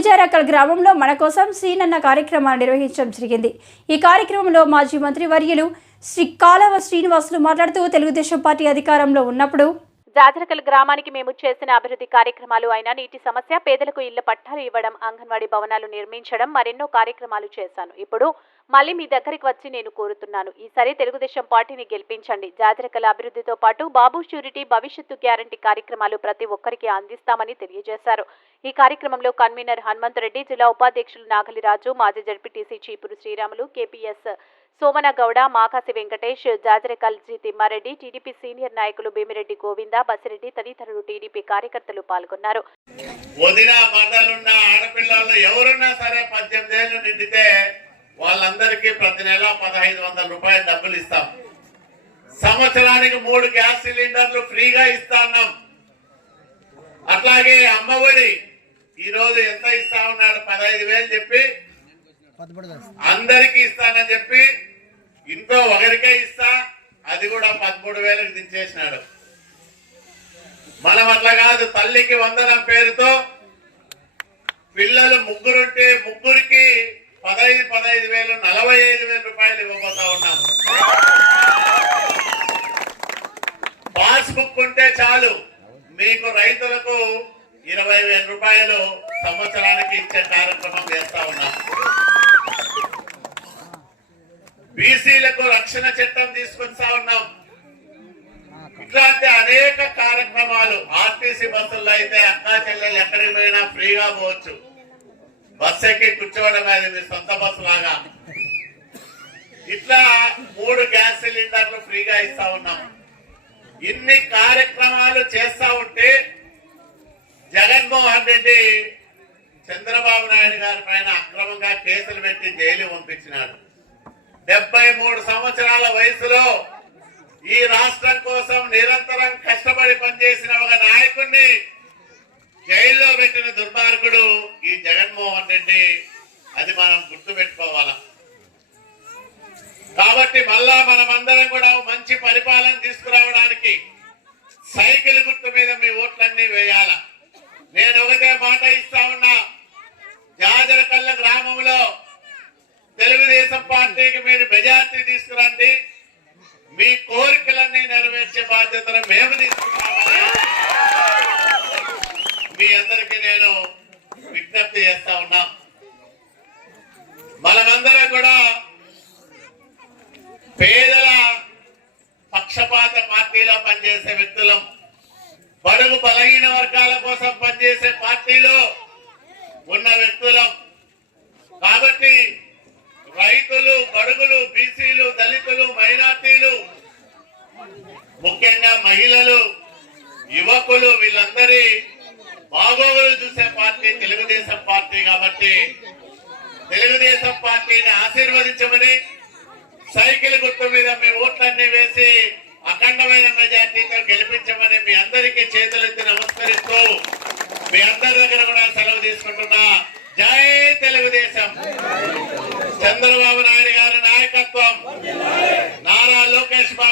గుజారకల్ గ్రామంలో మన కోసం సీనన్న కార్యక్రమాన్ని నిర్వహించడం జరిగింది। ఈ కార్యక్రమంలో మాజీ మంత్రి వర్యులు శ్రీ కాలవ శ్రీనివాసులు మాట్లాడుతూ తెలుగుదేశం పార్టీ అధికారంలో ఉన్నప్పుడు జాజరకల్ గ్రామానికి మేము చేసిన అభివృద్ధి కార్యక్రమాలు అయినా నీటి సమస్య, పేదలకు ఇళ్ల పట్టాలు ఇవ్వడం, అంగన్వాడీ భవనాలు నిర్మించడం మరెన్నో కార్యక్రమాలు చేశాను। ఇప్పుడు మళ్ళీ మీ దగ్గరికి వచ్చి నేను కోరుతున్నాను, ఈసారి తెలుగుదేశం పార్టీని గెలిపించండి। జాజరకల్ అభివృద్ధితో పాటు బాబు ష్యూరిటీ, భవిష్యత్తు గ్యారంటీ కార్యక్రమాలు ప్రతి ఒక్కరికి అందిస్తామని తెలియజేశారు। ఈ కార్యక్రమంలో కన్వీనర్ హనుమంత్ రెడ్డి, జిల్లా ఉపాధ్యక్షులు నాగలిరాజు, మాజీ ZPTC Chipuru Sriramulu, KPS Somana Gowda, Makasi Venkatesh, Jajarakal G Thimmareddy, TDP senior నాయకులు భీమిరెడ్డి గోవింద, బసిరెడ్డి తదితరులు టీడీపీ కార్యకర్తలు పాల్గొన్నారు। ఎవరున్నా సరే 18 ఏళ్లు నిండితే వాళ్ళందరికీ ప్రతి నెల 1500 రూపాయలు డబ్బులు ఇస్తాం। సంవత్సరానికి 3 గ్యాస్ సిలిండర్లు ఫ్రీగా ఇస్తాం। అట్లాగే అమ్మఒడి ఈ రోజు ఎంత ఇస్తా ఉన్నాడు, 15,000 చెప్పి అందరికి ఇస్తానని చెప్పి ఇంట్లో ఒకరికే ఇస్తా, అది కూడా 13,000కి దించేసినాడు। మనం అట్లా కాదు, తల్లికి వందనం పేరుతో పిల్లలు ముగ్గురుంటే ముగ్గురికి 15,000 45,000 రూపాయలు ఇవ్వబోతా ఉన్నాం। పాస్బుక్ ఉంటే చాలు, మీకు రైతులకు 20,000 రూపాయలు సంవత్సరానికి ఇచ్చే కార్యక్రమం చేస్తా ఉన్నాం। బీసీలకు రక్షణ చట్టం తీసుకొస్తా ఉన్నాం। ఇట్లాంటి అనేక కార్యక్రమాలు, ఆర్టీసీ బస్సుల్లో అయితే అక్కా చెల్లెలు ఎక్కడికి పోయినా ఫ్రీగా పోవచ్చు, బస్సు ఎక్కి కూర్చోవడం అది మీ సొంత బస్సు లాగా। ఇట్లా 3 గ్యాస్ సిలిండర్లు ఫ్రీగా ఇస్తా ఉన్నాం। ఇన్ని కార్యక్రమాలు చేస్తా ఉంటే జగన్మోహన్ రెడ్డి చంద్రబాబు నాయుడు గారి పైన అక్రమంగా కేసులు పెట్టి జైలు పంపించినాడు। 73 సంవత్సరాల వయసులో ఈ రాష్ట్రం కోసం నిరంతరం కష్టపడి పనిచేసిన ఒక నాయకుడిని జైల్లో పెట్టిన దుర్మార్గుడు ఈ జగన్మోహన్ రెడ్డి, అది మనం గుర్తు పెట్టుకోవాలా। కాబట్టి మళ్ళా మనమందరం కూడా మంచి పరిపాలన తీసుకురావడానికి సైకిల్ గుర్తు మీద మీ ఓట్లన్నీ వేయాల। నేను ఒకటే మాట ఇస్తా ఉన్నా, జాజరకల్ల గ్రామంలో తెలుగుదేశం పార్టీకి మీరు మెజార్టీ తీసుకురండి, మీ కోరికలన్నీ నెరవేర్చే బాధ్యతను మేము తీసుకున్నామని మీ అందరికీ నేను విజ్ఞప్తి చేస్తా ఉన్నా। మనమందరం కూడా పేదల పక్షపాత పార్టీలో పనిచేసే వ్యక్తులం, బడుగు బలహీన వర్గాల కోసం పనిచేసే పార్టీలో ఉన్న వ్యక్తులం। కాబట్టి రైతులు, బడుగులు, బీసీలు, దళితులు, మైనార్టీలు, ముఖ్యంగా మహిళలు, యువకులు, వీళ్ళందరి బాగోగులు చూసే పార్టీ తెలుగుదేశం పార్టీ। కాబట్టి తెలుగుదేశం పార్టీని ఆశీర్వదించమని, సైకిల్ గుర్తు మీద మీ ఓట్లన్నీ వేసి అఖండమైన మెజార్టీతో గెలిపించమని మీ అందరికీ చేతులెత్తి నమస్కరిస్తూ మీ అందరి దగ్గర కూడా సెలవు తీసుకుంటున్నా। జై తెలుగుదేశం, చంద్రబాబు నాయుడు గారి నాయకత్వం।